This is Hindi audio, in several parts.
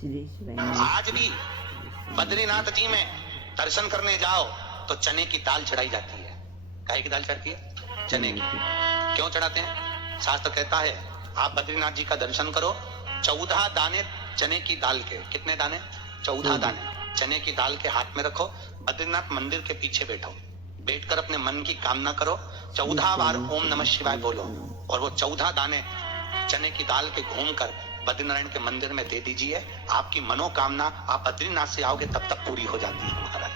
आज भी बद्रीनाथ जी में दर्शन करने जाओ तो चने की दाल चढ़ाई जाती है। काहे की दाल चढ़ती है? चने की। क्यों चढ़ाते हैं? शास्त्र कहता है आप बद्रीनाथ जी का दर्शन करो, 14 दाने चने की दाल के। कितने दाने? 14 दाने चने की दाल के हाथ में रखो, बद्रीनाथ मंदिर के पीछे बैठो, बैठकर अपने मन की कामना करो, 14 बार ओम नमः शिवाय बोलो और वो 14 दाने चने की दाल के घूमकर बद्रीनारायण के मंदिर में दे दीजिए। आपकी मनोकामना, आप बद्रीनाथ से आओगे तब तक पूरी हो जाती है महाराज।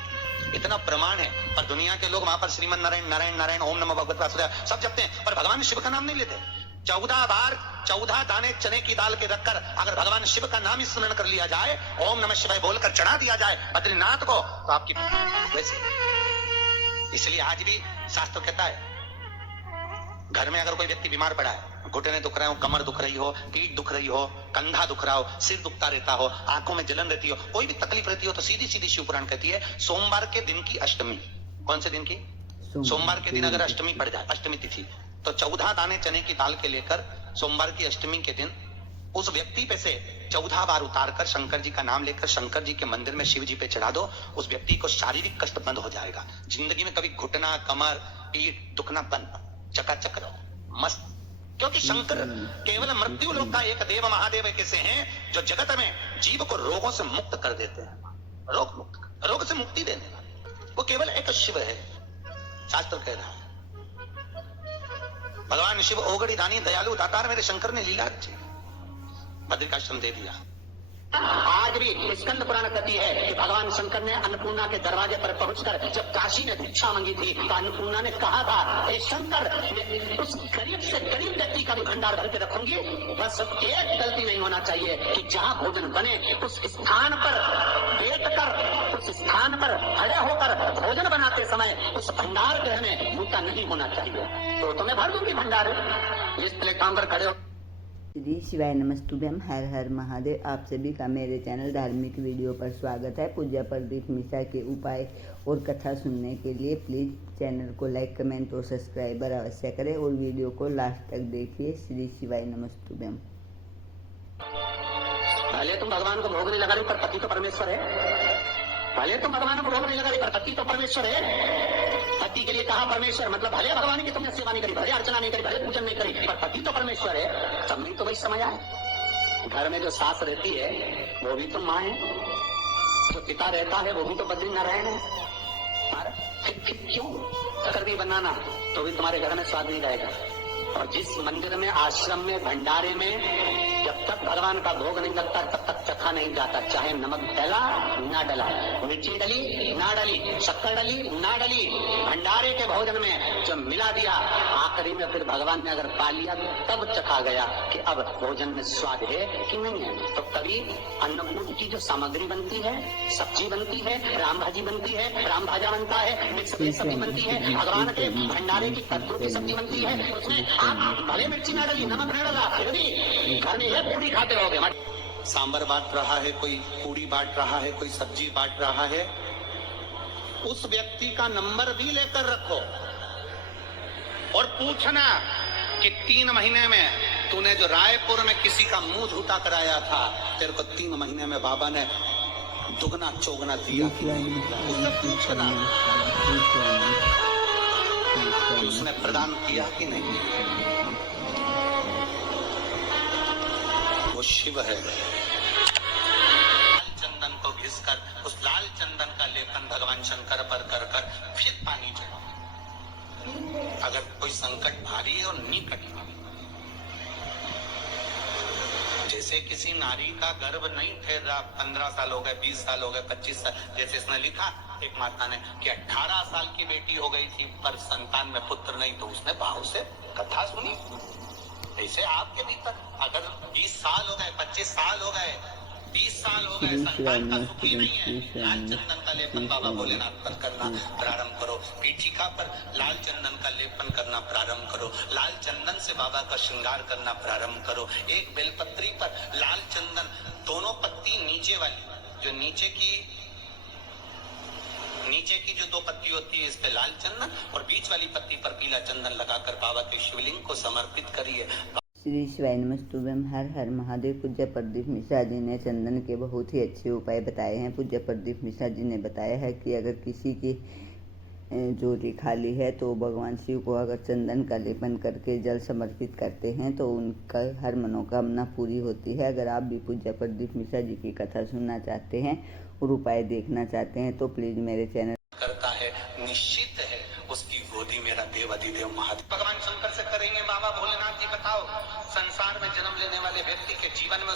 इतना प्रमाण है। पर दुनिया के लोग वहां पर श्रीमन नारायण नारायण नारायण ओम नमः भगवते वासुदेवाय सब जपते हैं, पर भगवान शिव का नाम नहीं लेते। 14 बार 14 दाने चने की दाल के रखकर अगर भगवान शिव का नाम ही स्मरण कर लिया जाए, ओम नमः शिवाय बोलकर चढ़ा दिया जाए बद्रीनाथ को, तो आपकी वैसे। इसलिए आज भी शास्त्र कहता है घर में अगर कोई व्यक्ति बीमार पड़ा है, घुटने दुख रहे हो, कमर दुख रही हो, पीठ दुख रही हो, कंधा दुख रहा हो, सिर दुखता रहता हो, आंखों में जलन रहती हो, कोई भी तकलीफ रहती हो, तो सीधी सीधी शिव पुराण कहती है सोमवार के दिन की अष्टमी। कौन से दिन की? सोमवार के दिन अगर अष्टमी पड़ जाए, अष्टमी तिथि, तो 14 दाने चने की दाल के लेकर सोमवार की अष्टमी के दिन उस व्यक्ति पे से 14 बार उतारकर शंकर जी का नाम लेकर शंकर जी के मंदिर में शिव जी पे चढ़ा दो। उस व्यक्ति को शारीरिक कष्ट बंद हो जाएगा। जिंदगी में कभी घुटना, कमर, पीठ दुखना बंद, चकाचक रहो, मस्त। क्योंकि शंकर केवल मृत्यु लोक का एक देव महादेव कैसे हैं जो जगत में जीव को रोगों से मुक्त कर देते हैं। रोग मुक्त, रोग से मुक्ति देने वाला वो केवल एक शिव है। शास्त्र कह रहा है भगवान शिव ओगड़ी दानी दयालु दातार मेरे शंकर ने लीला रची, बद्रिकाश्रम दे दिया। आज भी स्कंद पुराण कहती है कि भगवान शंकर ने अन्नपूर्णा के दरवाजे पर पहुंचकर जब काशी ने भिक्षा मांगी थी तो अन्नपूर्णा ने कहा था हे शंकर, उस गरीब से गरीब व्यक्ति का भी भंडार भर के रखूंगी, बस एक गलती नहीं होना चाहिए कि जहाँ भोजन बने उस स्थान पर बैठकर, उस स्थान पर खड़े होकर भोजन बनाते समय उस भंडार गृह में जूता नहीं होना चाहिए। तो तुम्हें भर दूंगी भंडार, इस प्लेटफॉर्म पर खड़े हो। श्री शिवाय नमस्तुभ्यम, हर हर महादेव। आप सभी का मेरे चैनल धार्मिक वीडियो पर स्वागत है। पूज्य प्रदीप मिश्रा के उपाय और कथा सुनने के लिए प्लीज़ चैनल को लाइक, कमेंट और सब्सक्राइबर अवश्य करें और वीडियो को लास्ट तक देखिए। श्री शिवाय नमस्तुभ्यम। पहले तुम भगवान को भोग नहीं लगा रही, पर पति तो परमेश्वर है। पहले तुम भगवान को भोग नहीं लगा रही, पर पति तो परमेश्वर है। पति के लिए कहा परमेश्वर, मतलब भले भगवान की तुमने सेवा नहीं करी, भले अर्चना नहीं करी, भले पूजन नहीं करी, पर पति तो परमेश्वर है। तब नहीं तो वही समझ आए। घर में जो सास रहती है वो भी तो माँ है, जो पिता रहता है वो भी तो बद्रीनारायण है। फिर क्यों कर भी बनाना तो भी तुम्हारे घर में स्वाद नहीं रहेगा। और जिस मंदिर में, आश्रम में, भंडारे में जब तक भगवान का भोग नहीं लगता तब तक चखा नहीं जाता, चाहे नमक डला ना डला, मिर्ची डली ना डली, शक्कर डली ना डली, भंडारे के भोजन में जब मिला दिया आखिरी में फिर भगवान ने अगर पा लिया तब चखा गया कि अब भोजन में स्वाद है कि नहीं है। तो तभी अन्नकूट की जो सामग्री बनती है, सब्जी बनती है, राम भाजी बनती है, राम भाजा बनता है, मिक्स वेज सब्जी बनती है, भगवान के भंडारे की कद्दू की सब्जी बनती है, उसमें आप भले मिर्ची ना डली, नमक ना डला, फिर भी घर में एक पूरी खाते रहोगे। सांबर बांट रहा है कोई, पूरी बांट रहा है कोई, सब्जी बांट रहा है, उस व्यक्ति का नंबर भी लेकर रखो और पूछना कि 3 महीने में तूने जो रायपुर में किसी का मुंह झूठा कराया था, तेरे को 3 महीने में बाबा ने दुगना चौगना दिया। उससे पूछना उसने प्रदान किया कि नहीं। वो शिव है। लाल चंदन को घिसकर उस लाल चंदन का लेपन भगवान शंकर पर कर कर फिर पानी चढ़ाओ। अगर कोई संकट भारी है और निकट भारी, जैसे किसी नारी का गर्भ नहीं ठहर रहा, 15 साल हो गए, 20 साल हो गए, 25 साल, जैसे इसने लिखा एक माता ने कि 18 साल की बेटी हो गई थी पर संतान में पुत्र नहीं, तो उसने भाव से कथा सुनी। ऐसे आपके भीतर अगर 20 साल हो गए, 25 साल हो गए, 20 साल हो गए, संतान का सुखी नहीं है, लाल चंदन का लेपन बाबा भोलेनाथ पर करना प्रारंभ करो। पीठिका पर लाल चंदन का लेपन करना प्रारंभ करो। लाल चंदन से बाबा का श्रृंगार करना प्रारंभ करो। एक बेलपत्री पर लाल चंदन, दोनों पत्ती नीचे वाली, जो नीचे की जो 2 पत्ती होती है, इस पे लाल चंदन और बीच वाली पत्ती पर पीला चंदन लगाकर बाबा के शिवलिंग को समर्पित करिए। श्री शिवाय नमस्तुभ्यम। हर हर महादेव। पूज्य प्रदीप मिश्रा जी ने चंदन के बहुत ही अच्छे उपाय बताए हैं। पूज्य प्रदीप मिश्रा जी ने बताया है कि अगर किसी की झोली खाली है तो भगवान शिव को अगर चंदन का लेपन करके जल समर्पित करते हैं तो उनका हर मनोकामना पूरी होती है। अगर आप भी पूज्य प्रदीप मिश्रा जी की कथा सुनना चाहते हैं और उपाय देखना चाहते हैं तो प्लीज मेरे चैनल करता है, निश्चित है उसकी गोदी मेरा देव अधिदेव महादेव। भगवान शंकर से करेंगे बाबा भोलेनाथ जी बताओ, संसार में जन्म लेने वाले व्यक्ति के जीवन में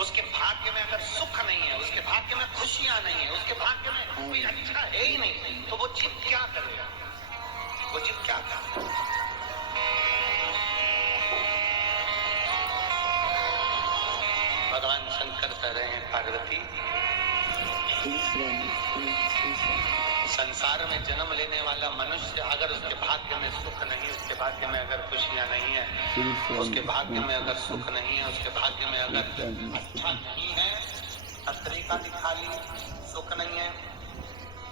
उसके भाग्य में अगर सुख नहीं है, उसके भाग्य में खुशियां नहीं है, उसके भाग्य में कोई अच्छा है ही नहीं, तो वो जीव क्या करेगा? वो जीव क्या करेगा? भगवान शंकर कह रहे हैं पार्वती, संसार में जन्म लेने वाला मनुष्य अगर उसके भाग्य में सुख नहीं, उसके भाग्य में अगर खुशियां नहीं है, उसके भाग्य में अगर सुख नहीं है, उसके भाग्य में अगर अच्छा नहीं है, तरीका दिखा ली सुख नहीं है,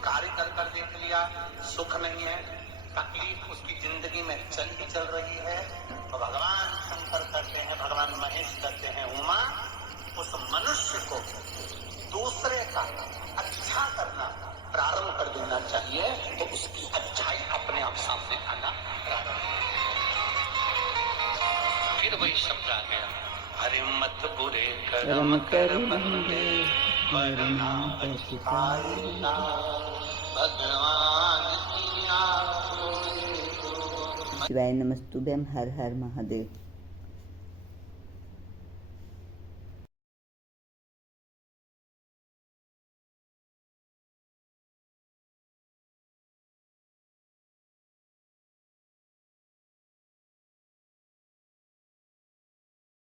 कार्य कर देख लिया सुख नहीं है, तकलीफ उसकी जिंदगी में चल रही है, तो भगवान शंकर करते हैं, भगवान महेश करते हैं, उमा उस मनुष्य को दूसरे का अच्छा करना प्रारंभ कर देना चाहिए, तो उसकी अच्छाई अपने आप सामने आना प्रारंभ। फिर वही शब्द आ गया, अरे मत बुरे कर्म कर बंदे वरना पछताएगा, भगवान की आंखों में। शिवाय नमस्तुभ्यम। हर हर महादेव।